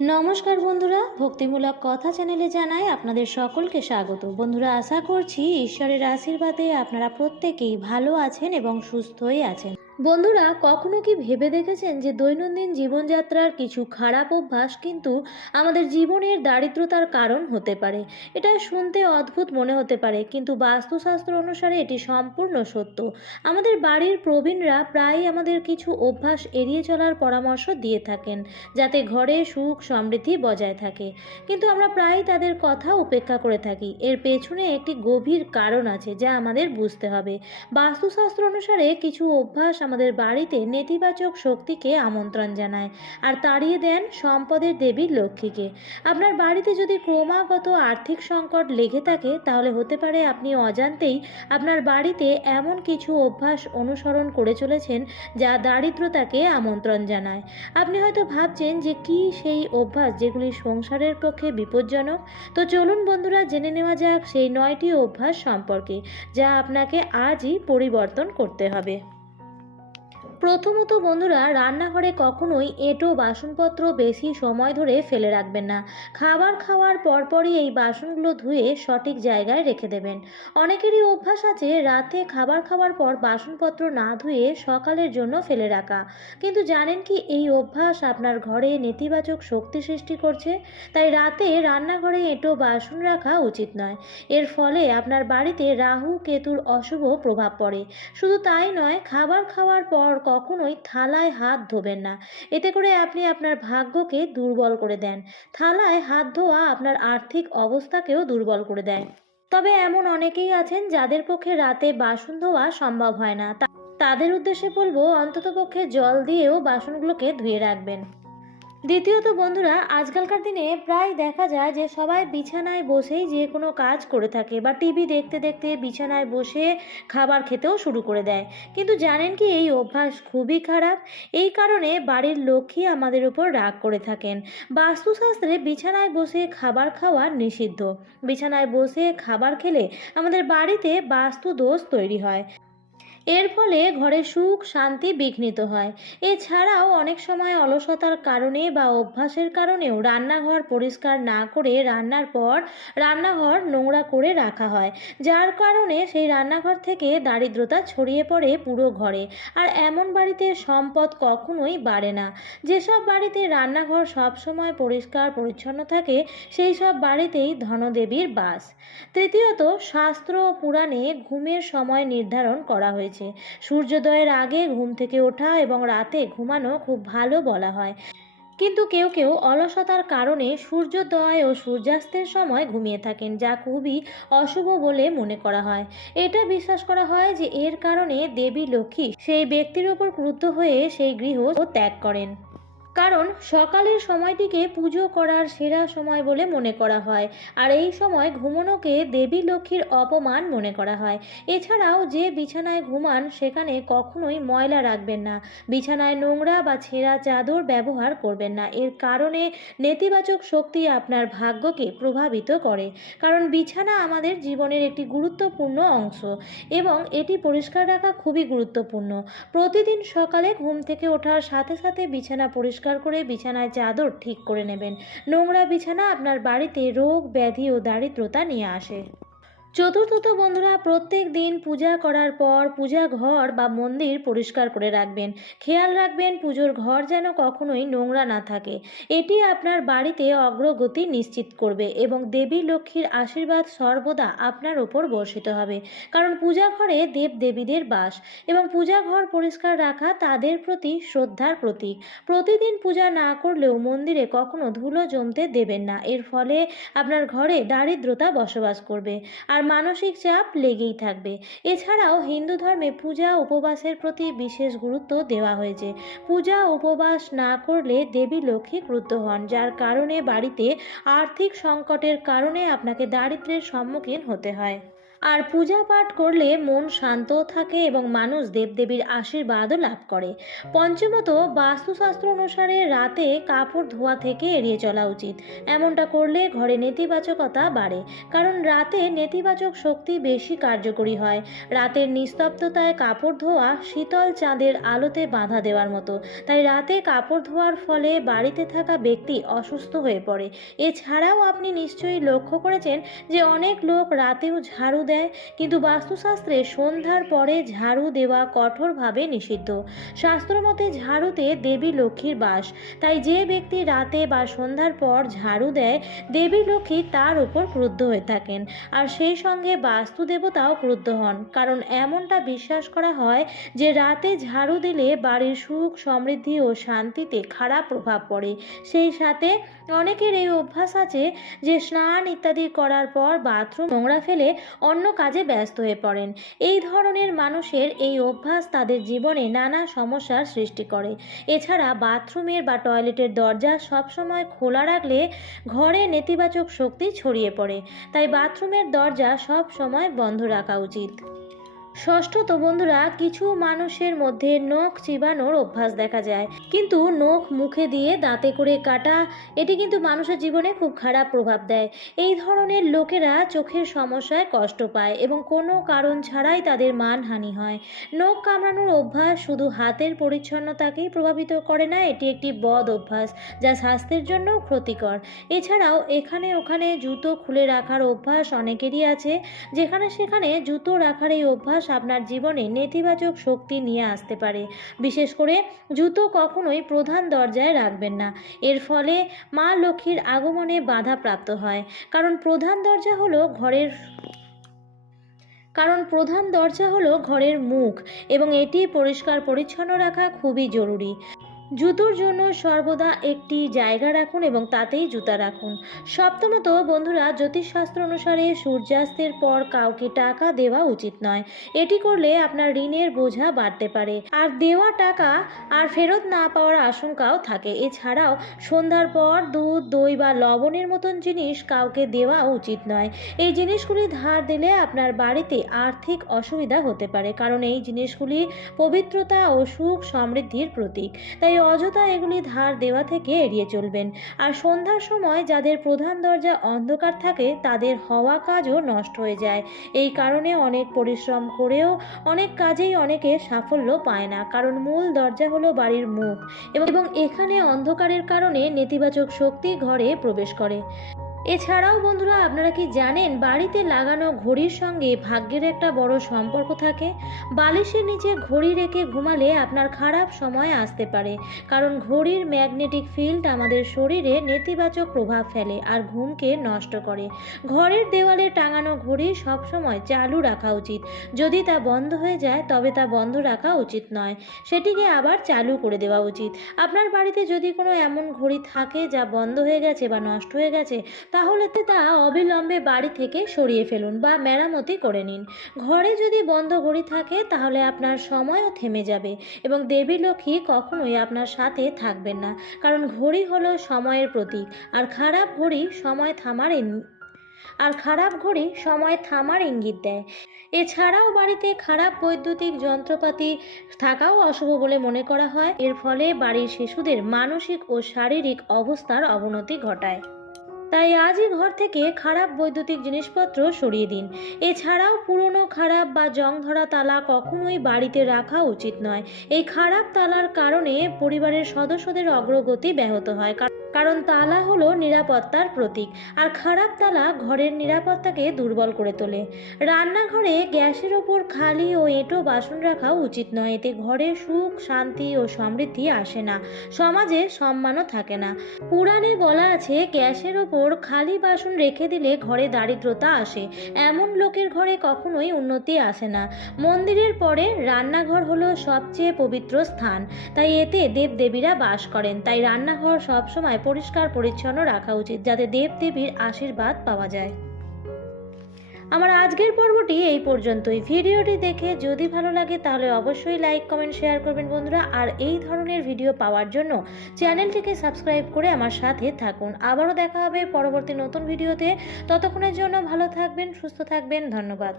নমস্কার বন্ধুরা, ভক্তিমূলক কথা চ্যানেলে জানাই আপনাদের সকলকে স্বাগত। বন্ধুরা, আশা করছি ঈশ্বরের আশীর্বাদে আপনারা প্রত্যেকেই ভালো আছেন এবং সুস্থই আছেন। বন্ধুরা, কখনো কি ভেবে দেখেছেন যে দৈনন্দিন জীবনযাত্রার কিছু খারাপ অভ্যাস কিন্তু আমাদের জীবনের দারিদ্রতার কারণ হতে পারে? এটা শুনতে অদ্ভুত মনে হতে পারে, কিন্তু বাস্তুশাস্ত্র অনুসারে এটি সম্পূর্ণ সত্য। আমাদের বাড়ির প্রবীণরা প্রায়ই আমাদের কিছু অভ্যাস এড়িয়ে চলার পরামর্শ দিয়ে থাকেন, যাতে ঘরে সুখ সমৃদ্ধি বজায় থাকে। কিন্তু আমরা প্রায়ই তাদের কথা উপেক্ষা করে থাকি। এর পেছনে একটি গভীর কারণ আছে যা আমাদের বুঝতে হবে। বাস্তুশাস্ত্র অনুসারে কিছু অভ্যাস আমাদের বাড়িতে নেতিবাচক শক্তিকে আমন্ত্রণ জানায় আর তাড়িয়ে দেন সম্পদের দেবী লক্ষ্মীকে। আপনার বাড়িতে যদি ক্রমাগত আর্থিক সংকট লেগে থাকে, তাহলে হতে পারে আপনি অজান্তেই আপনার বাড়িতে এমন কিছু অভ্যাস অনুসরণ করে চলেছেন যা দারিদ্রতাকে আমন্ত্রণ জানায়। আপনি হয়তো ভাবছেন যে কি সেই অভ্যাস যেগুলি সংসারের পক্ষে বিপজ্জনক। তো চলুন বন্ধুরা, জেনে নেওয়া যাক সেই 9টি অভ্যাস সম্পর্কে যা আপনাকে আজই পরিবর্তন করতে হবে। প্রথমত বন্ধুরা, রান্নাঘরে কখনোই এঁটো বাসনপত্র বেশি সময় ধরে ফেলে রাখবেন না। খাবার খাওয়ার পরপরই এই বাসনগুলো ধুয়ে সঠিক জায়গায় রেখে দেবেন। অনেকেরই অভ্যাস আছে রাতে খাবার খাওয়ার পর বাসনপত্র না ধুয়ে সকালের জন্য ফেলে রাখা। কিন্তু জানেন কি, এই অভ্যাস আপনার ঘরে নেতিবাচক শক্তি সৃষ্টি করছে। তাই রাতে রান্নাঘরে এঁটো বাসন রাখা উচিত নয়। এর ফলে আপনার বাড়িতে রাহু কেতুর অশুভ প্রভাব পড়ে। শুধু তাই নয়, খাবার খাওয়ার পর কখনোই থালায় হাত ধোবেন না। এতে করে আপনি আপনার ভাগ্যকে দুর্বল করে দেন। থালায় হাত ধোয়া আপনার আর্থিক অবস্থাকেও দুর্বল করে দেয়। তবে এমন অনেকেই আছেন যাদের পক্ষে রাতে বাসন ধোয়া সম্ভব হয় না। তাদের উদ্দেশ্যে বলবো, অন্ততপক্ষে জল দিয়েও বাসনগুলোকে ধুয়ে রাখবেন। দ্বিতীয়ত বন্ধুরা, আজকালকার দিনে প্রায় দেখা যায় যে সবাই বিছানায় বসেই যে কোনো কাজ করে থাকে বা টিভি দেখতে দেখতে বিছানায় বসে খাবার খেতেও শুরু করে দেয়। কিন্তু জানেন কি, এই অভ্যাস খুবই খারাপ। এই কারণে বাড়ির লক্ষ্মী আমাদের উপর রাগ করে থাকেন। বাস্তুশাস্ত্রে বিছানায় বসে খাবার খাওয়া নিষিদ্ধ। বিছানায় বসে খাবার খেলে আমাদের বাড়িতে বাস্তু দোষ তৈরি হয়। এর ফলে ঘরে সুখ শান্তি বিঘ্নিত হয়। এছাড়াও অনেক সময় অলসতার কারণে বা অভ্যাসের কারণেও রান্নাঘর পরিষ্কার না করে রান্নার পর রান্নাঘর নোংরা করে রাখা হয়, যার কারণে সেই রান্নাঘর থেকে দারিদ্রতা ছড়িয়ে পড়ে পুরো ঘরে। আর এমন বাড়িতে সম্পদ কখনোই বাড়ে না। যেসব বাড়িতে রান্নাঘর সবসময় পরিষ্কার পরিচ্ছন্ন থাকে, সেই সব বাড়িতেই ধনদেবীর বাস। তৃতীয়ত, শাস্ত্র ও পুরাণে ঘুমের সময় নির্ধারণ করা হয়েছে। সূর্যোদয়ের আগে ঘুম থেকে ওঠা এবং রাতে ঘুমানো খুব ভালো বলা হয়। কিন্তু কেউ কেউ অলসতার কারণে সূর্যোদয় ও সূর্যাস্তের সময় ঘুমিয়ে থাকেন, যা খুবই অশুভ বলে মনে করা হয়। এটা বিশ্বাস করা হয় যে এর কারণে দেবী লক্ষ্মী সেই ব্যক্তির উপর ক্রুদ্ধ হয়ে সেই গৃহ ত্যাগ করেন। কারণ সকালের সময়টিকে পুজো করার সেরা সময় বলে মনে করা হয়, আর এই সময় ঘুমানোকে দেবী লক্ষ্মীর অপমান মনে করা হয়। এছাড়াও যে বিছানায় ঘুমান সেখানে কখনোই ময়লা রাখবেন না। বিছানায় নোংরা বা ছেঁড়া চাদর ব্যবহার করবেন না। এর কারণে নেতিবাচক শক্তি আপনার ভাগ্যকে প্রভাবিত করে। কারণ বিছানা আমাদের জীবনের একটি গুরুত্বপূর্ণ অংশ এবং এটি পরিষ্কার রাখা খুবই গুরুত্বপূর্ণ। প্রতিদিন সকালে ঘুম থেকে ওঠার সাথে সাথে বিছানা পরিষ্কার করে বিছানায় চাদর ঠিক করে নেবেন। নোংরা বিছানা আপনার বাড়িতে রোগ ব্যাধি ও দারিদ্রতা নিয়ে আসে। চতুর্থত বন্ধুরা, প্রত্যেক দিন পূজা করার পর পূজা ঘর বা মন্দির পরিষ্কার করে রাখবেন। খেয়াল রাখবেন পুজোর ঘর যেন কখনোই নোংরা না থাকে। এটি আপনার বাড়িতে অগ্রগতি নিশ্চিত করবে এবং দেবী লক্ষ্মীর আশীর্বাদ সর্বদা আপনার ওপর বর্ষিত হবে। কারণ পূজা ঘরে দেব দেবীদের বাস এবং পূজা ঘর পরিষ্কার রাখা তাদের প্রতি শ্রদ্ধার প্রতীক। প্রতিদিন পূজা না করলেও মন্দিরে কখনো ধুলো জমতে দেবেন না। এর ফলে আপনার ঘরে দারিদ্রতা বসবাস করবে আর মানসিক চাপ লেগেই থাকবে। এছাড়াও হিন্দু ধর্মে পূজা উপবাসের প্রতি বিশেষ গুরুত্ব দেওয়া হয়েছে। পূজা উপবাস না করলে দেবী লক্ষ্মী ক্রুদ্ধ হন, যার কারণে বাড়িতে আর্থিক সংকটের কারণে আপনাকে দারিদ্র্যের সম্মুখীন হতে হয়। আর পূজা পাঠ করলে মন শান্ত থাকে এবং মানুষ দেবদেবীর আশীর্বাদও লাভ করে। পঞ্চমত, বাস্তুশাস্ত্র অনুসারে রাতে কাপড় ধোয়া থেকে এড়িয়ে চলা উচিত। এমনটা করলে ঘরে নেতিবাচকতা বাড়ে, কারণ রাতে নেতিবাচক শক্তি বেশি কার্যকরী হয়। রাতের নিস্তব্ধতায় কাপড় ধোয়া শীতল চাঁদের আলোতে বাধা দেওয়ার মতো। তাই রাতে কাপড় ধোয়ার ফলে বাড়িতে থাকা ব্যক্তি অসুস্থ হয়ে পড়ে। এছাড়াও আপনি নিশ্চয়ই লক্ষ্য করেছেন যে অনেক লোক রাতেও ঝাড়ু দেয়, কিন্তু বাস্তুশাস্ত্রে সন্ধ্যার পরে ঝাড়ু দেওয়া কঠোরভাবে নিষিদ্ধ। শাস্ত্রমতে ঝাড়ুতে দেবী লক্ষ্মীর বাস, তাই যে ব্যক্তি রাতে বা সন্ধ্যার পর ঝাড়ু দেয় দেবী লক্ষ্মী তার উপর ক্রুদ্ধ হয়ে থাকেন, আর সেই সঙ্গে বাস্তু দেবতাও ক্রুদ্ধ হন। কারণ এমনটা বিশ্বাস করা হয় যে রাতে ঝাড়ু দিলে বাড়ির সুখ, সমৃদ্ধি ও শান্তিতে খারাপ প্রভাব পড়ে। সেই সাথে অনেকের এই অভ্যাস আছে যে স্নান ইত্যাদি করার পর বাথরুম নোংরা ফেলে অন্য কাজে ব্যস্ত হয়ে পড়েন। এই ধরনের মানুষের এই অভ্যাস তাদের জীবনে নানা সমস্যার সৃষ্টি করে। এছাড়া বাথরুমের বা টয়লেটের দরজা সবসময় খোলা রাখলে ঘরে নেতিবাচক শক্তি ছড়িয়ে পড়ে। তাই বাথরুমের দরজা সব সময় বন্ধ রাখা উচিত। ষষ্ঠত বন্ধুরা, কিছু মানুষের মধ্যে নখ চিবানোর অভ্যাস দেখা যায়, কিন্তু নখ মুখে দিয়ে দাঁতে করে কাটা, এটি কিন্তু মানুষের জীবনে খুব খারাপ প্রভাব দেয়। এই ধরনের লোকেরা চোখের সমস্যায় কষ্ট পায় এবং কোনো কারণ ছাড়াই তাদের মানহানি হয়। নখ কামড়ানোর অভ্যাস শুধু হাতের পরিচ্ছন্নতাকেই প্রভাবিত করে না, এটি একটি বদ অভ্যাস যা স্বাস্থ্যের জন্য ক্ষতিকর। এছাড়াও এখানে ওখানে জুতো খুলে রাখার অভ্যাস অনেকেরই আছে। যেখানে সেখানে জুতো রাখার এই অভ্যাস আপনার জীবনে নেতিবাচক শক্তি নিয়ে আসতে পারে। বিশেষ করে জুতো কখনোই প্রধান দরজায় রাখবেন না। এর ফলে মা লক্ষ্মীর আগমনে বাধা প্রাপ্ত হয়। কারণ প্রধান দরজা হলো ঘরের মুখ এবং এটি পরিষ্কার পরিচ্ছন্ন রাখা খুবই জরুরি। জুতোর জন্য সর্বদা একটি জায়গা রাখুন এবং তাতেই জুতা রাখুন। সপ্তমত বন্ধুরা, জ্যোতিষশাস্ত্র অনুসারে সূর্যাস্তের পর কাউকে টাকা দেওয়া উচিত নয়। এটি করলে আপনার ঋণের বোঝা বাড়তে পারে, আর দেওয়া টাকা আর ফেরত না পাওয়ার আশঙ্কাও থাকে। এছাড়াও সন্ধ্যার পর দুধ, দই বা লবণের মতন জিনিস কাউকে দেওয়া উচিত নয়। এই জিনিসগুলি ধার দিলে আপনার বাড়িতে আর্থিক অসুবিধা হতে পারে, কারণ এই জিনিসগুলি পবিত্রতা ও সুখ সমৃদ্ধির প্রতীক। তাই অযথা এগুলি ধার দেওয়া থেকে এড়িয়ে চলবেন। আর সন্ধ্যার সময় যাদের প্রধান দরজা অন্ধকার থাকে তাদের হওয়া কাজও নষ্ট হয়ে যায়। এই কারণে অনেক পরিশ্রম করেও অনেক কাজেই অনেকে সাফল্য পায় না, কারণ মূল দরজা হলো বাড়ির মুখ এবং এখানে অন্ধকারের কারণে নেতিবাচক শক্তি ঘরে প্রবেশ করে। এছাড়াও বন্ধুরা, আপনারা কি জানেন বাড়িতে লাগানো ঘড়ির সঙ্গে ভাগ্যের একটা বড় সম্পর্ক থাকে? বালিশের নিচে ঘড়ি রেখে ঘুমালে আপনার খারাপ সময় আসতে পারে, কারণ ঘড়ির ম্যাগনেটিক ফিল্ড আমাদের শরীরে নেতিবাচক প্রভাব ফেলে আর ঘুমকে নষ্ট করে। ঘরের দেওয়ালে টাঙানো ঘড়ি সবসময় চালু রাখা উচিত। যদি তা বন্ধ হয়ে যায় তবে তা বন্ধ রাখা উচিত নয়, সেটিকে আবার চালু করে দেওয়া উচিত। আপনার বাড়িতে যদি কোনো এমন ঘড়ি থাকে যা বন্ধ হয়ে গেছে বা নষ্ট হয়ে গেছে, তাহলে তা অবিলম্বে বাড়ি থেকে সরিয়ে ফেলুন বা মেরামতি করে নিন। ঘরে যদি বন্ধ ঘড়ি থাকে তাহলে আপনার সময়ও থেমে যাবে এবং দেবী লক্ষ্মী কখনোই আপনার সাথে থাকবেন না, কারণ ঘড়ি হলো সময়ের প্রতীক, আর খারাপ ঘড়ি সময় থামার ইঙ্গিত দেয়। এছাড়াও বাড়িতে খারাপ বৈদ্যুতিক যন্ত্রপাতি থাকাও অশুভ বলে মনে করা হয়। এর ফলে বাড়ির শিশুদের মানসিক ও শারীরিক অবস্থার অবনতি ঘটায়। তাই আজই ঘর থেকে খারাপ বৈদ্যুতিক জিনিসপত্র সরিয়ে দিন। এছাড়াও পুরনো, খারাপ বা জং ধরা তালা কখনোই বাড়িতে রাখা উচিত নয়। এই খারাপ তালার কারণে পরিবারের সদস্যদের অগ্রগতি ব্যাহত হয়, কারণ তালা হলো নিরাপত্তার প্রতীক, আর খারাপ তালা ঘরের নিরাপত্তাকে দুর্বল করে তোলে। রান্নাঘরে গ্যাসের ওপর খালি ও এঁটো বাসন রাখা উচিত নয়। এতে ঘরে সুখ, শান্তি ও সমৃদ্ধি আসে না, সমাজে সম্মানও থাকে না। পুরাণে বলা আছে, গ্যাসের ওপর খালি বাসন রেখে দিলে ঘরে দারিদ্রতা আসে। এমন লোকের ঘরে কখনোই উন্নতি আসে না। মন্দিরের পরে রান্নাঘর হলো সবচেয়ে পবিত্র স্থান, তাই এতে দেবদেবীরা বাস করেন। তাই রান্নাঘর সবসময় পরিষ্কার পরিচ্ছন্ন রাখা উচিত, যাতে দেবদেবীর আশীর্বাদ পাওয়া যায়। আমার আজকের পর্বটি এই পর্যন্তই। ভিডিওটি দেখে যদি ভালো লাগে তাহলে অবশ্যই লাইক কমেন্ট শেয়ার করবেন বন্ধুরা। আর এই ধরনের ভিডিও পাওয়ার জন্য চ্যানেলটিকে সাবস্ক্রাইব করে আমার সাথে থাকুন। আবারও দেখা হবে পরবর্তী নতুন ভিডিওতে। ততক্ষণের জন্য ভালো থাকবেন, সুস্থ থাকবেন। ধন্যবাদ।